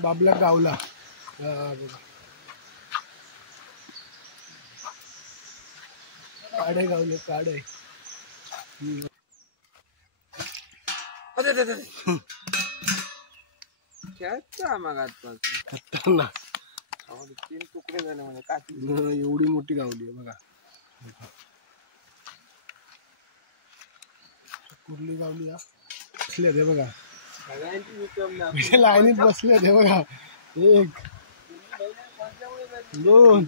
बाबला गावला काढे गावले काढे खतरनाक 3 तुकडे झाले म्हणजे काय एवढी मोठी गावली आहे बघा. कुर्ली गावली बसले ते बघा लाईनीत बसले ते बघा. 1 2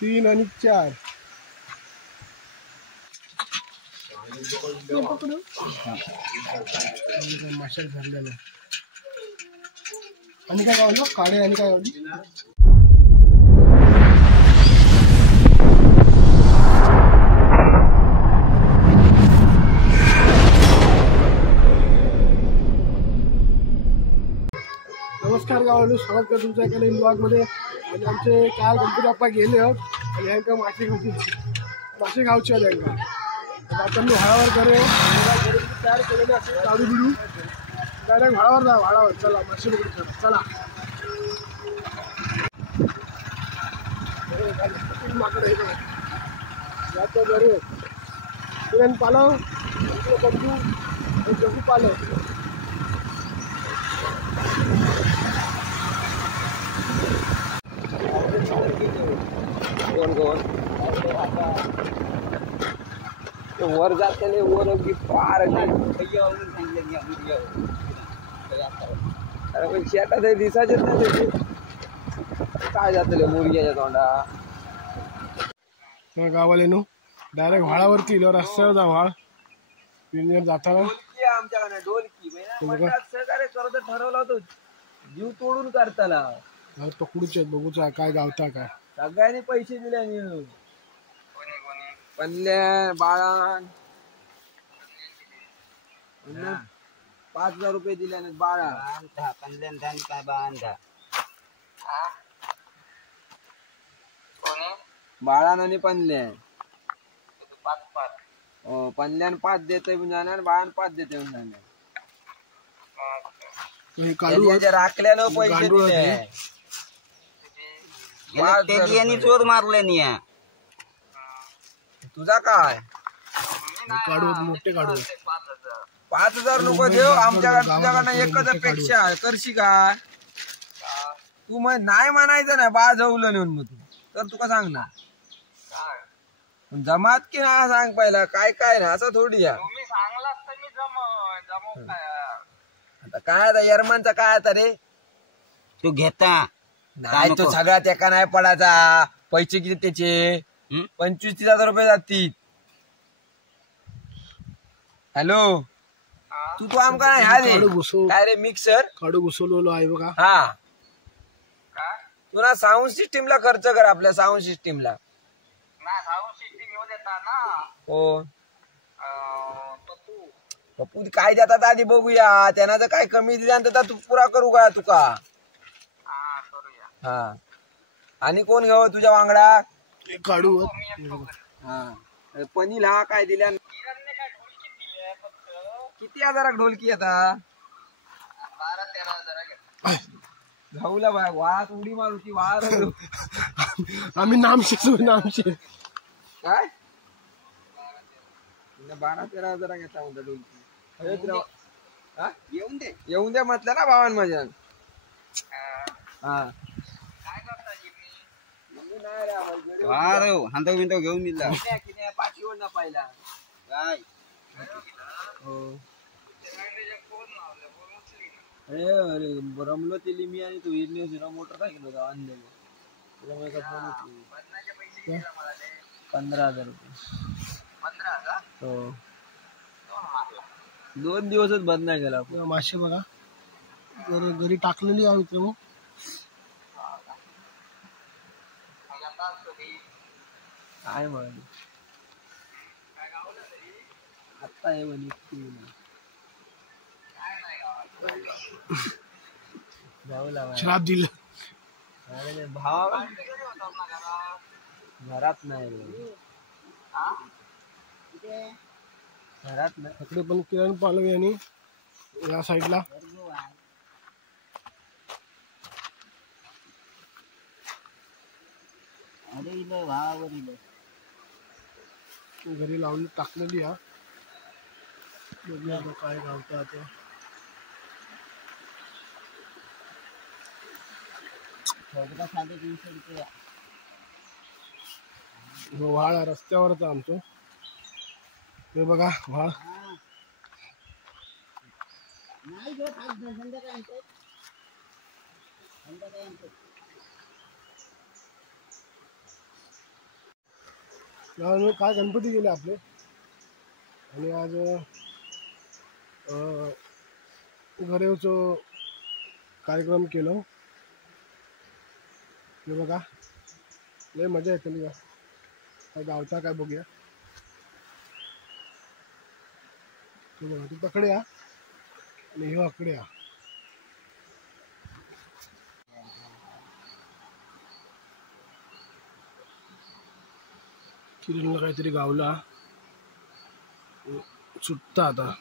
3 आणि 4 माशा धरलेलं आणि काय गावलं काढे आणि काय गावली. नमस्कार गावाला स्वागत करतो तुमच्या एका नवीन ब्लॉगमध्ये. आणि आमचे काल गणपती बाप्पा गेले आणि ह्यांका मासे खाऊचे आहेत ह्यांका. आता मी व्हाळावर करे तयार केलेले असे काढू बिडू डायरेक्ट व्हाळावर जा. व्हाळावर चला मासे पकडू चला. जातो बरोबर पालव बंधू जगू पालव वर जाते वर पार अरे पण शेतात दिसायचे नाही काय जातले मुरग्याच्या तोंडा गावाले नो डायरेक्ट व्हाळावरती रस्त्यावर जा. व्हाळ जाताना आमच्याकडे ढोलकी सहकार्य करत ठरवला होतो जीव तोडून करताला पकडूचे बघूचा काय गावता काय सगळ्यांनी पैसे दिले. पल्ल्या बाळान 5,000 रुपये दिले बाळा पल्ल्यान काय बाळा बाळान आणि पल्ल्या पल्ल्यान 5 देते जाणार बाळान 5 देते राखल्यानं पैसे दिले. चोर मारले नाही तुझा काय काढू मोठे काढू 5,000 नको देऊ आमच्याकडे तुझ्याकडनं एकच अपेक्षा करशी काय तू मग नाही म्हणायचं ना बा जवलं नेऊन मग तू तर तुका सांग ना जमात की नाही सांग पहिला काय काय ना असं थोडी आता काय आता यरमनचा काय आता रे तू घेता नाही तो सगळ्यात एका नाही पडायचा. पैसे किती त्याचे 25,000 रुपये जातील. हॅलो तू आमका नाही हा रे काय रे मिक्सर काढू घुसवलेलो आहे बघा. हा तुला साऊंड सिस्टीमला खर्च कर आपल्या साऊंड सिस्टीमला हो पप्पू काय देतात आधी बघूया त्यांना जर काय कमी दिल्यानंतर तू पुरा करू का तुका. हा आणि कोण घ्यावं तुझ्या वांगडा काढू हा पनील हा काय दिल्या किती हजाराक ढोलकी आता 12-13 घाऊला बाय वाहत उडी मारूची वार आम्ही नामशेष काय 12-13 हजार घेता म्हणता ढोलकी येऊन दे म्हटलं ना भावान माझ्या. हा हांदव बिंदव घेऊन दिला पाठीवर ना पाहिला काय अरे अरे रमलो ते मी आणि तू हिरण्या मोटरसायकल होता आणलेलं 15,000 रुपये. हो 2 दिवसच बंद नाही केला मासे बघा घरी टाकलेली आहे मित्र. काय म्हण आता हे म्हणे श्राप दिलं भाव घरात नाही इकडे पण किरण पालवे आणि या साईडला घरी लावून टाकलेली हा. बघूया आता काय घालतं आता. व्हाळ रस्त्यावरच आमचं. हे बघा व्हाळ. काय गणपती गेले आपले आणि आज घरेवचं कार्यक्रम केलं. हे बघा लय मजा येते ना काय गावचा काय बघूया. बघा तू तकडे या आणि हे अकडे या. किरणला काहीतरी गावला सुटता आता.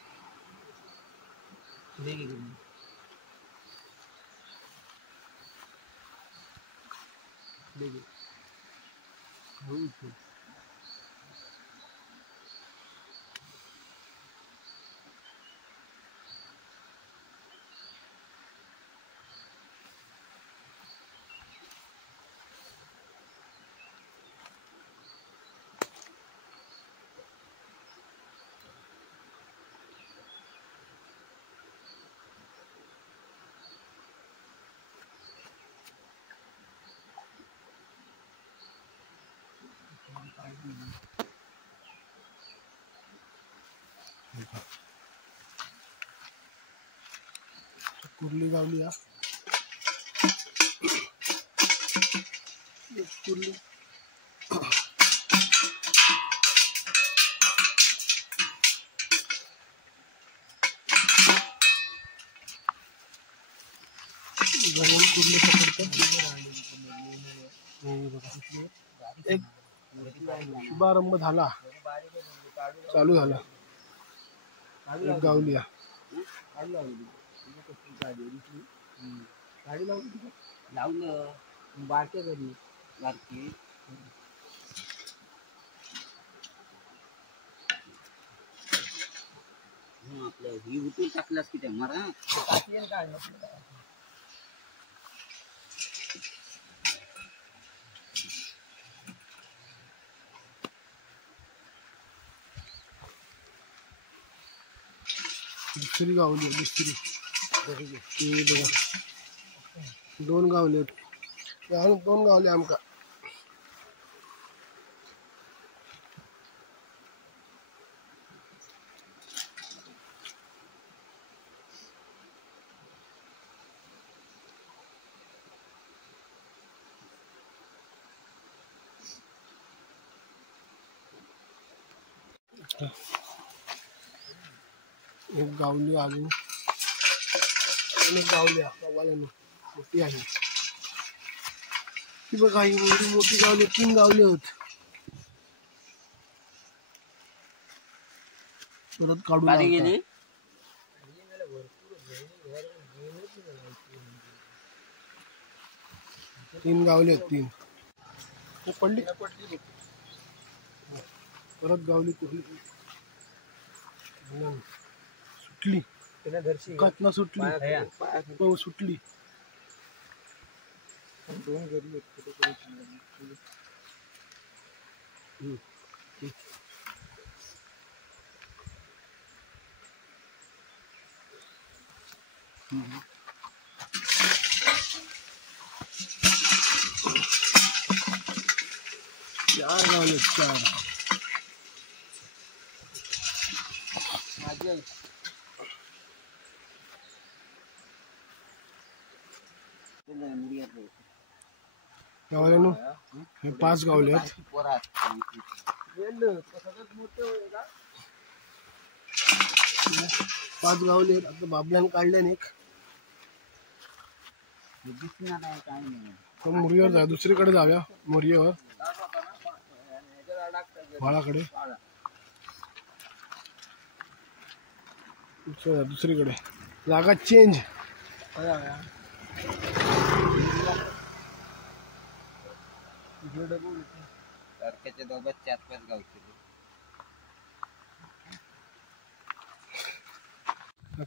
कुर्ली गावली हा. कुर्ली गरम कुर्ली एक शुभारंभ झाला चालू झाला. एक गावली हा. गाडी लावलं बारक्या घरी बारकी आपल्या ही उतून टाकलास की त्या मरा दुसरी गावली दुसरी. बघा दोन गावले दोन गावले आमका. एक गावली अजून गावल्या गावाला मोठी आहे ती बघा. ही मोठी गावली 3 गावले होत. परत काढून 3 गावले 3 पडली परत गावली कुठली सुटली कातला सुटली सुटली. दोन घरी चार गावले 4. गावल्यानं हे 5 गावले आहेत. 5 गावले आहेत. आता बाबल्यानं काढल्याने एक मुरगीवर जा दुसरीकडे जाऊया. मुरगीवर भाडाकडे दुसरीकडे जागा चेंज. सारख्याच्या दोघं 4-5 गावचे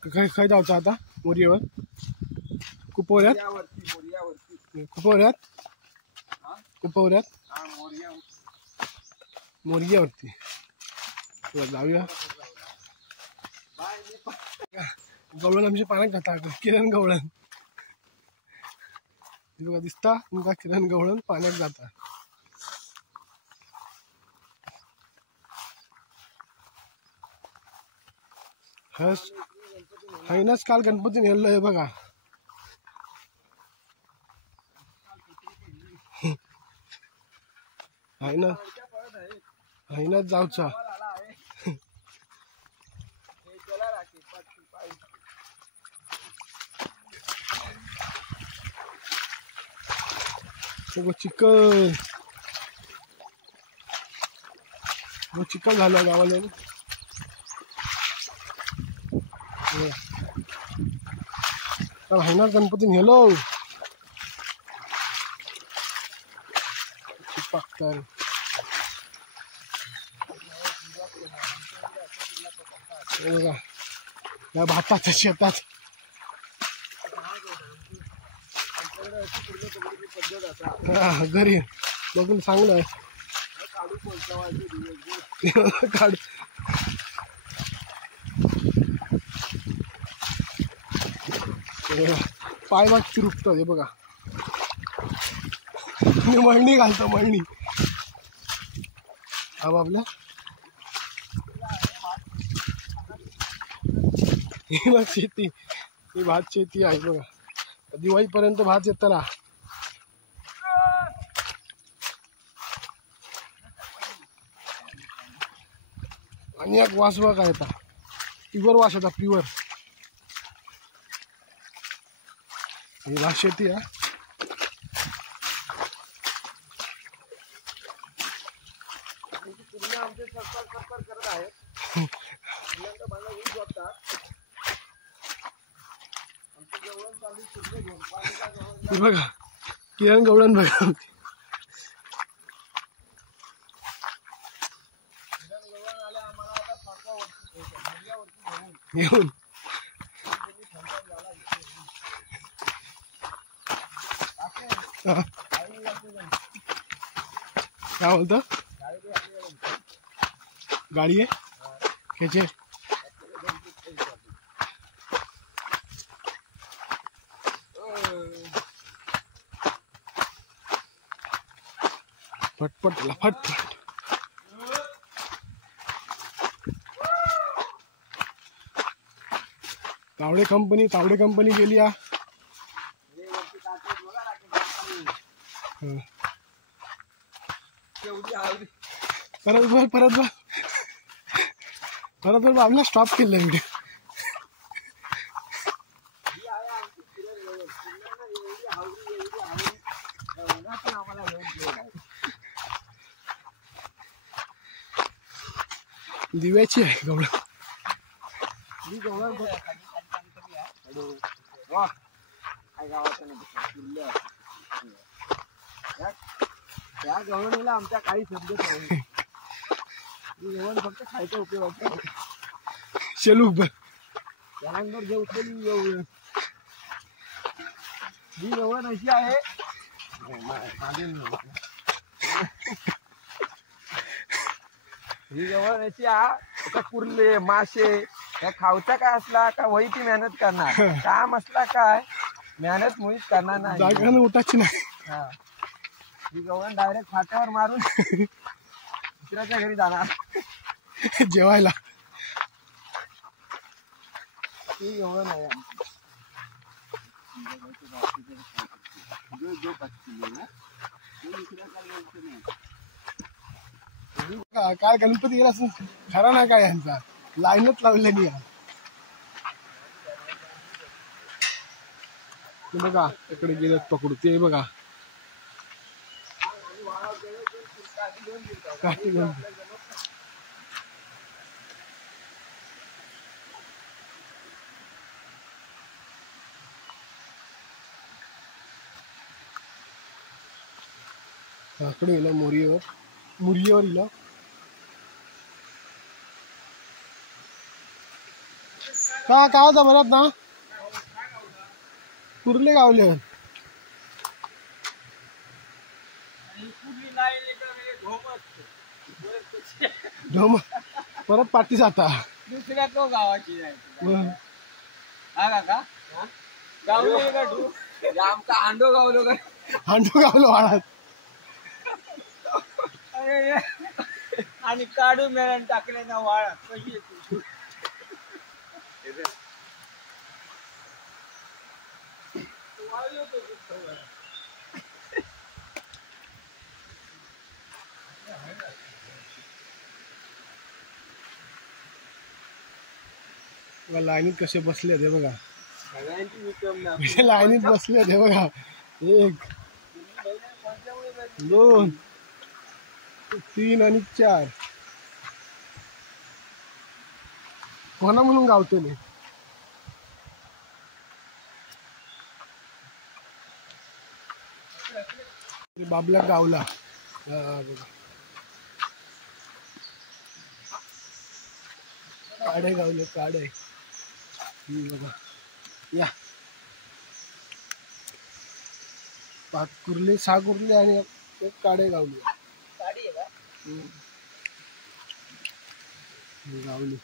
काय काय जायचं आता मोरीवर कुपवऱ्यात कुपवऱ्यात कुपवऱ्यात मोरग्यावरती जाऊया. गवळण आमची पाण्यात जाता किरण गवळण बघा दिसता तुमका किरण गवळण पाण्यात जाता. हायनाच काल गणपती नेलंय बघा. हायनाच जाऊचा चिकन चिकन झालं गावाला. हायनाच गणपती नेलो पाकतार बघा या भाताच्या शेतात घरी बघून चांगलं काढू पाय भाग चिरुपतात हे बघा. मळणी घालतो मळणी हा बाबल्या ही बघ शेती ही भात शेती आहे बघा. दिवाळीपर्यंत भात येताना आणि एक वास बघा येता प्युअर वास येता प्युअर ही भात शेती आहे. बघा किरण गवळण बघा घेऊन काय बोलतो गाडी आहे खेचे फटफट फटफट तावडे कंपनी गेली या. परत आपला स्टॉप केलं व्हिडिओ. दिव्याची आहे गवळण त्या गवळणीला आमच्या काही समजत नाही. गवळण फक्त खायचा उपयोग शेलू त्यानंतर जे उचलली ही गवळण अशी आहे. ही गवळण अशी आता कुर्ले मासे त्या खावचा काय असला का वही ती मेहनत करणार. काम असला काय मेहनत मुळीच करणार नाही. जागा उठायची नाही. ही गवळण डायरेक्ट फाट्यावर मारून दुसऱ्याच्या घरी जाणार जेवायला. ही गवळण आहे काय गणपती गेला खरा नाही काय यांचा लाईनच लावलेली आहे. बघा इकडे गेले पकडू ते बघा काकडी इला मुरीवर इला का होता बरं ना कुर्ले गावले ढोम परत पाठी जाता दुसऱ्या तो गावाची हा का गावलो का आमका हांडो गावलो का हांडो गावलो वाळात आणि काढून मेळून टाकले ना वाळा कशी लाईनीत कसे बसले ते बघा सगळ्यांची विक्रम ना लाईनीत बसले ते बघा 1 2 3 आणि 4 कोणा म्हणून गावतेले बाबला गावला बघा काढे गावले काढे बघा या 5 कुर्ले 6 कुर्ले आणि 1 काढे गावले गाडी आहे का गावली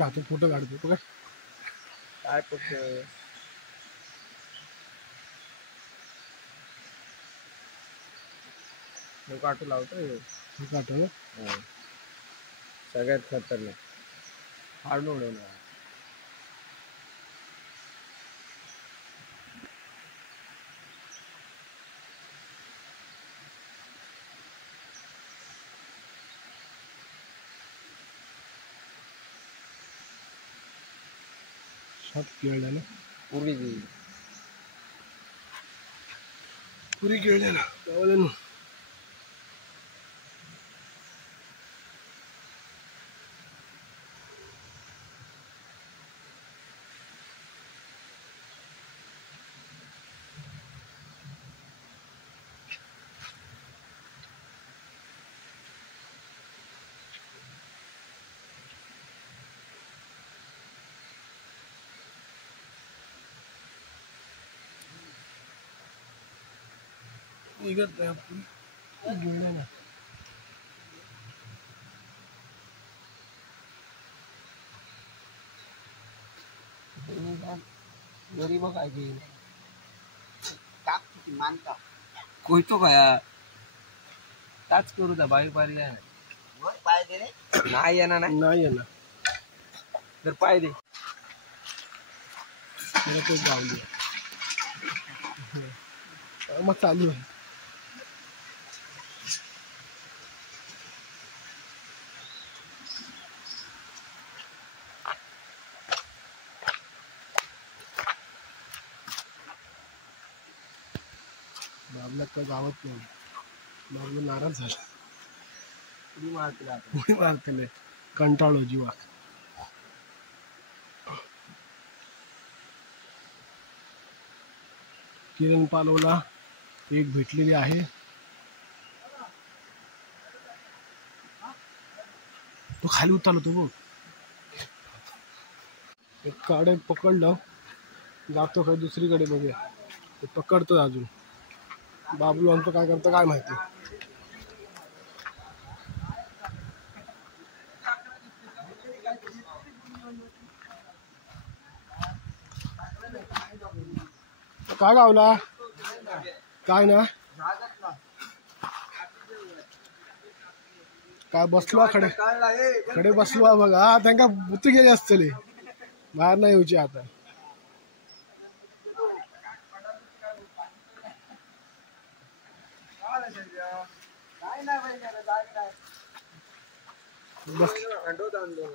हात फोटो काढतो बघा काय फोटो काटू लावतो काढतो सगळ्यात खतरनाक हाडून उडवणार शॉट खेळले ना पुरी खेळले ना गावले निघत नाही आपण गेले ना गरीब काय मानता कोयतो काय ताच करू दा बाई पारी पाय दे रे नाही येणार नाही येणार तर पाय दे ते गावली मग चालू आहे बाबला काय गावत नाही बाबला नाराज झाला उडी मारतले कंटाळो जीवाक किरण पालवला एक भेटलेली आहे तो खाली उतरलो तो बघ एक काढ पकडलं जातो काय दुसरीकडे बघूया ते पकडतो अजून बाबलू आमचं काय करतं काय माहिती काय गावला काय ना काय बसलो खडे बसलो बघा त्यांना बुत्ती गेली असतली बाहेर नाही येऊची आता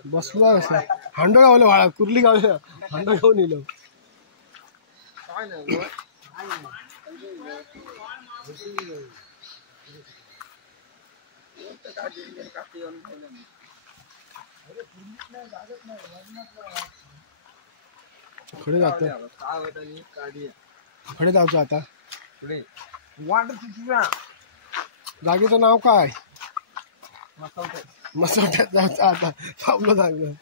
बसलो कसा हांडो गावले वाळा कुर्ली गावले हांडो घेऊन येलो खडे जातो खडे जायचं आता जागेचं नाव काय मसोट्यात जायचं आता थांबलं चांगलं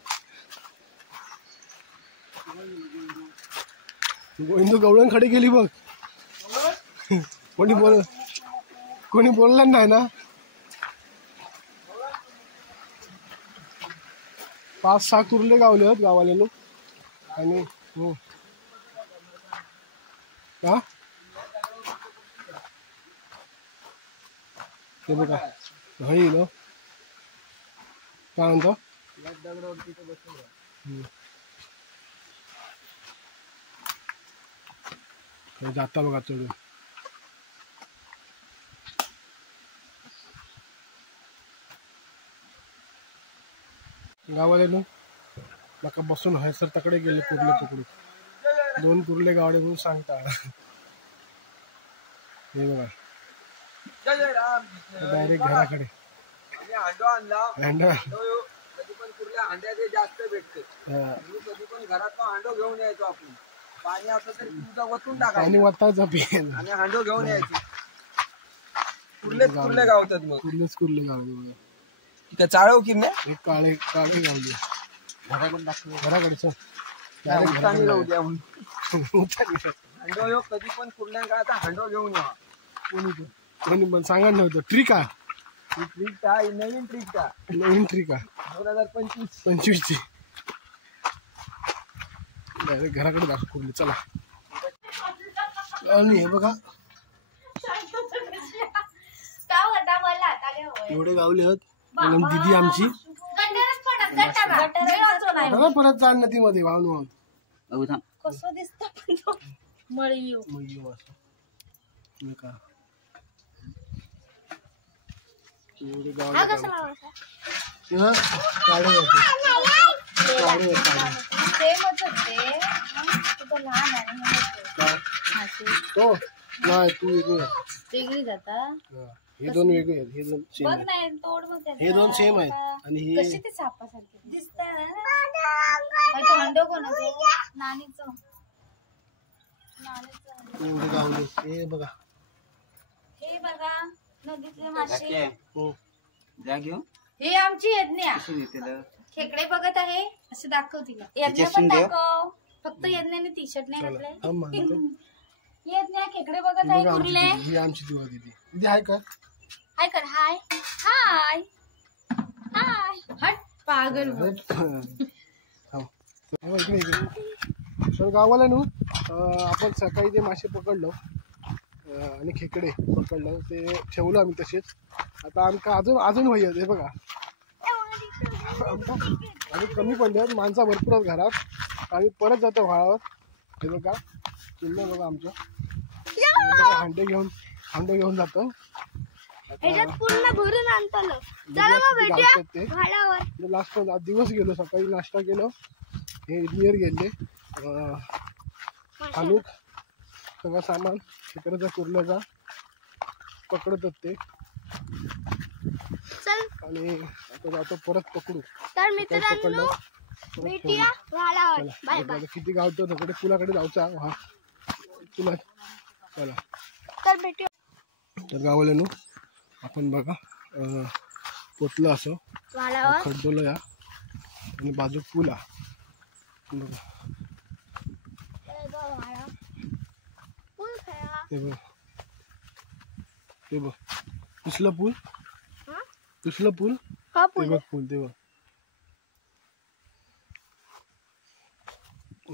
गोविंदू गवळण खडे गेली बघ कोणी बोललं नाही ना 5-6 कुर्ले गावले आहेत गावाले लोक आणि हो का ते बघा नाही ना काय म्हणतो जाता बघा चढून गावाले ना नका बसून हैसर तकडे गेले कुर्ले पकडून 2 कुर्ले गावडे म्हणून सांगता हे बघा डायरेक्ट घराकडे जास्त भेटते कधी पण घरात हांडो घेऊन यायचो आपण पाणी असलं तरी तुझा वतून टाकायचं पाणी वतायचं पेन आणि हांडो घेऊन यायची कुर्ले गावतात मग कुर्ले गावले बघा चाळव की नाही एक काळे गावले घराकडचं हांडो कधी पण कुर्ल्या गावाचा हांडो घेऊन या कोणी पण सांगा नव्हतं ट्रिक आहे ट्रिक का नवीन ट्रिक का 2025 ची घराकडे दाखव कुर्ले चला आणि हे बघा एवढे गावले आहेत दिदी आमची परत जाण नदीमध्ये वाहून कसं दिसत मळीव एवढे गावले काढे हो नाही तू वेगळी जाता हे 2 वेगळे आहेत हे 2 सेम आहेत हे 2 सेम आहेत आणि हे कशी ते सापासारखे दिसतंय हंडो कोणाचं नानीचं एवढे गावले हे बघा नदीतले मासे जा घेऊ हे आमची यज्ञा खेकडे बघत आहे असं दाखव तिला यज्ञा पण दाखव फक्त यज्ञाने टी शर्ट नाही घातलंय यज्ञा खेकडे बघत आहे कुर्ले ही आमची दिवा दिदी हाय कर हाय कर हाय हाय हाय हट पागल तर गावाला नू आपण सकाळी जे मासे पकडलो आणि खेकडे पकडलं ते ठेवलं आम्ही तसेच आता आमका अजून व्हायचं हे बघा अजून कमी पडले आहेत माणसं भरपूर आहेत घरात आम्ही परत जातो व्हाळावर हे बघा चिल्ल बघा आमचं हांडे घेऊन जातो पूर्ण भरून आणतो लास्ट दिवस गेलो सकाळी नाश्ता केलो हे नियर गेले आलूक सगळं सामान तिकडे कुर्ल्याचा पकडतात ते आणि आता जातो परत पकडू तर मित्रांनो भेटूया व्हाळावर बाय बाय किती गावतो तिकडे पुलाकडे जाऊचा हा पुला चला तर भेटूया तर गावाला आपण बघा पोचलो असं व्हाळावर खड्डोला या आणि बाजू पुला बघा ते बघ कुठलं पूल कुठलं पूल ते बघ पूल ते बघ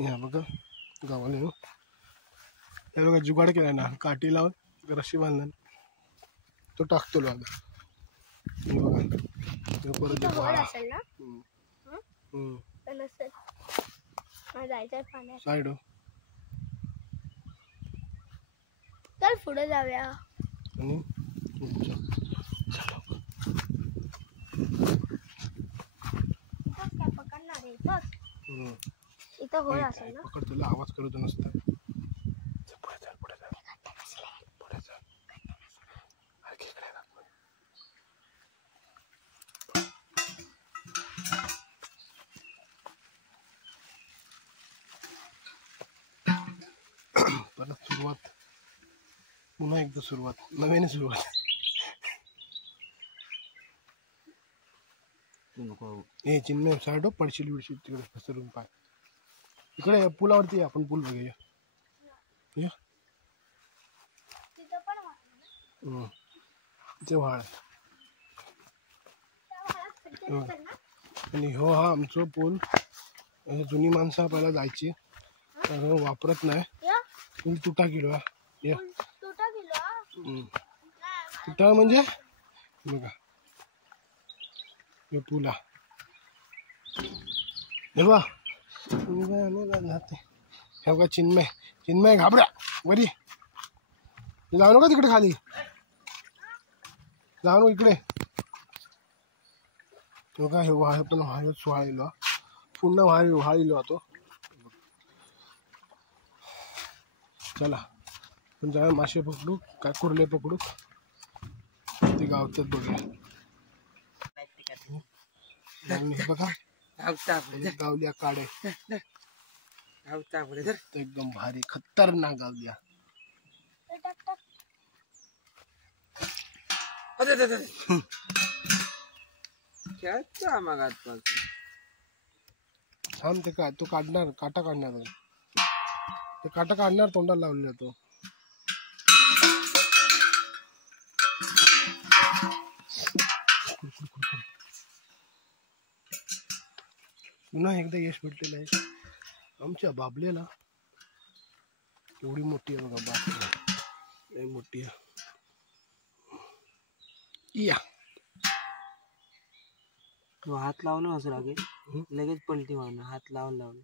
या बघा गावाला हे बघा जुगाड केला ना काठी लावून रशी बांधून तो टाकतो बघा परत साईड चल पुढे जाऊया आणि पकडणार आहे बघ इथं होय असेल ना पकड तुला आवाज करत नसतं पुन्हा एकदा सुरुवात, नव्याने सुरुवात. हे चिन्मय साडो पडशील बिडशील तिकडे घसरून पाय. इकडे पुलावरती आपण पूल बघूया. इथे व्हाळ आणि हो हा आमचं पूल. जुनी माणसं पहिला जायची, वापरत नाही. पूल तुटा गेलो. तुटा म्हणजे बघा पुला हे बघा. चिन्मय घाबरा बरी जाऊ नका तिकडे खाली, जाऊ इकडे बघा. हे वाळ पण वाळलो पुन्हा वाळलो तो. चला पण जा मासे पकडू काय कुर्ले पकडू ते गावतात बघूया. बघा गावल्या काड्या एकदम भारी खतरनाक गावल्या. थांब ते काय तो काढणार, काटा काढणार, ते काटा काढणार, तोंडाला लावलेला तो. पुन्हा एकदा यश भेटलेलं आहे आमच्या बाबल्याला. एवढी मोठी आहे बघा बाब, लई मोठी आहे. या तू हात लावला असं लागे लगेच पलटी मारणार. हात लावून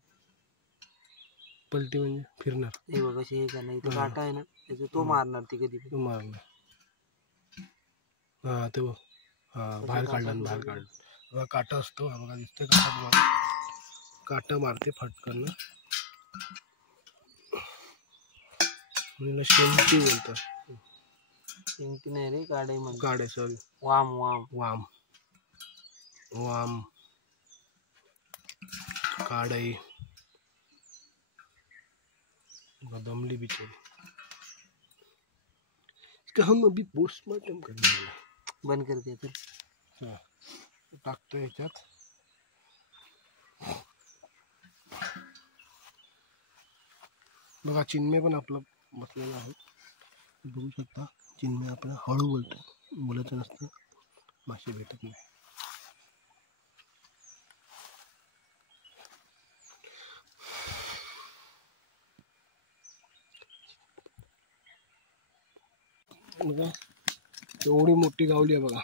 पलटी म्हणजे फिरणार. हे बघ असे हे का नाही, तो काटा आहे ना त्याचं तो मारणार. ती कधी तो मारणार. हा ते बघ, हा बाहेर काढलं, बाहेर काढलं. बघा काटा असतो, हा बघा दिसतोय काटा. काटा मारते फटकन. शेंगटी बोलतात. शेंगटी नाही रे, काढे म्हणतात. काढे सॉरी, वाम वाम वाम वाम काढाई. दमली बिचारी. इसका हम अभी पोस्टमार्टम करने वाला. बंद करते तर टाकतो याच्यात. बघा चिन्मय पण आपलं बसलेला आहे, बघू शकता. चिन्मय आपला हळू बोलतो, बोलायचं नसतं, मासे भेटत नाही. बघा एवढी मोठी गावली आहे बघा.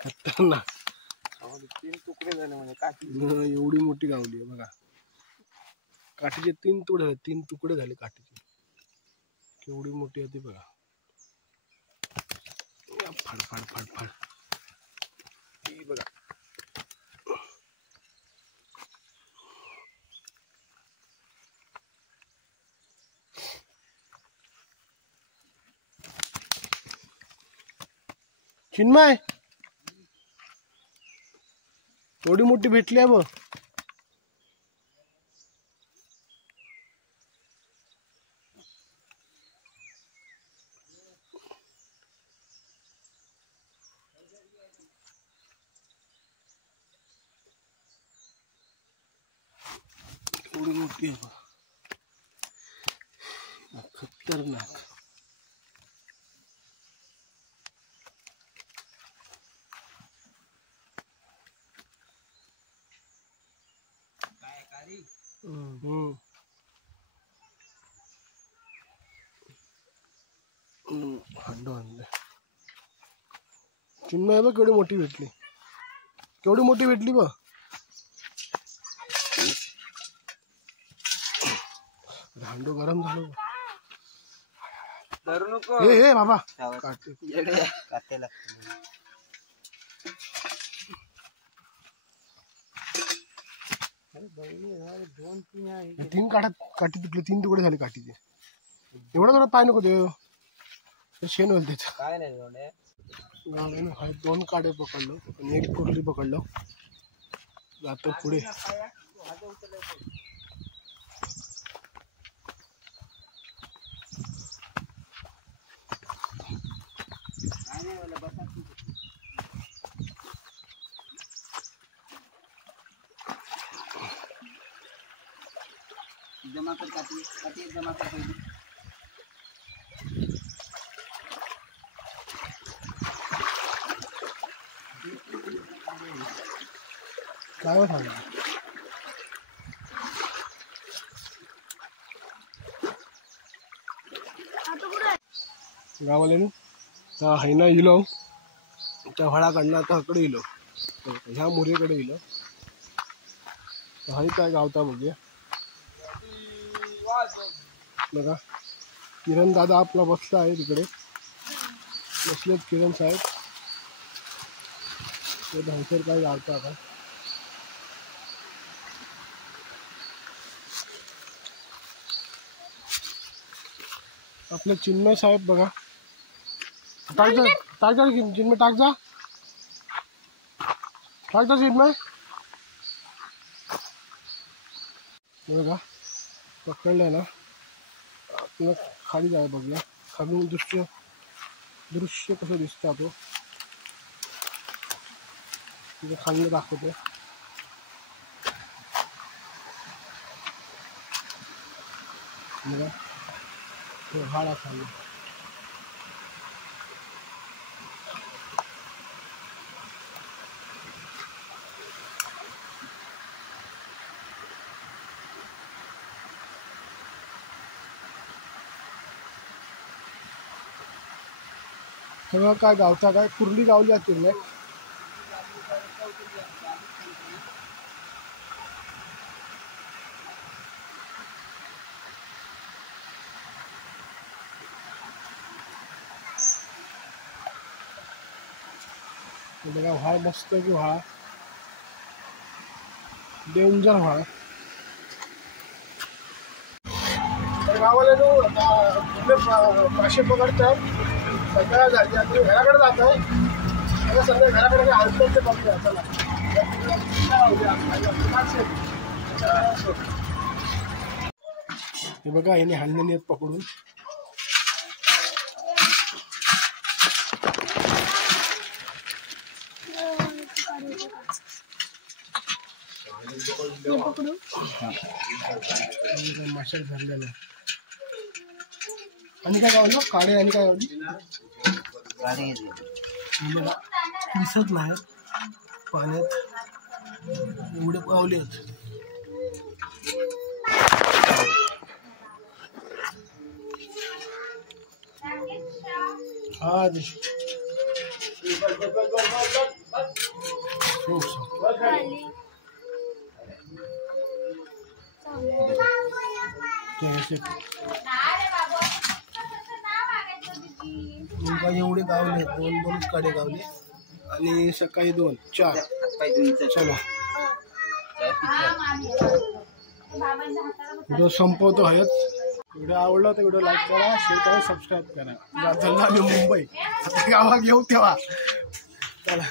खतरनाक. 3 तुकडे झाले म्हणजे काठी. एवढी मोठी गावली आहे बघा. काठीचे 3 तुकडे झाले काठीचे. केवढी मोठी होती बघा. फाड फाड फाड फाड ही बघा. चिन्मय एवढी मोठी भेटली आहे बघ. एवढी मोठी आहे बघ, खतरनाक. चिन्मय बघ केवढी मोठी भेटली, केवढी मोठी भेटली बघ. भांडो गरम झालं. धरू नको. हे बाबा काटे लागते. तीन काठी तुटली, 3 तुकडे झाले काठीचे. एवढा थोडा पाय नको देव, शेण होईल त्याच. काय नाही गाड्याने 2 काढे पकडलो आणि 1 कुर्ली पकडलो. जातो पुढे. जमा कर काठी जमा कर पहिली. काय सांगा गावाल्यानं त्या हैना इलो त्या फळाकडनं आता हकडे इलो ह्या मुरेकडे इलो हाय काय गावता बघूया बघा. किरण दादा आपला बसला आहे तिकडे बसलेत किरण साहेब. ते धावसर काय गावता आता आपले चिन्मय साहेब बघा. टाक जा चिन्मय टाक जा चिन्मय बघा पकडलंय ना. आपल्याला खाली जाय बघूया खाली दृश्य कसं दिसतं तो तिथे खाली दाखवतो. बघा तो हाडा खाली सगळं काय गावता काय कुर्ली गावली असतील ना. बघा व्हाळ मस्त की व्हाळ डेंजर व्हाळ. गावाला मासे पकडतात सगळ्या जाती आणि घराकडे जात आहे आता सगळ्या घराकडे हलतात ते बघतो. चला हे बघा याने हाणलेली आहेत पकडून. माशात धरलेलं आणि काय गावलं काळे आणि काय गावली दिसत नाही पाण्यात एवढे पावले आहेत. हा एवढे गावले दोनच कडे गावले आणि सकाळी 2 4 चला व्हिडिओ संपवतो आहेत. व्हिडिओ आवडला तर व्हिडिओ लाईक करा शेअर करा सबस्क्राईब करा. मुंबई गावात येऊ तेव्हा चला.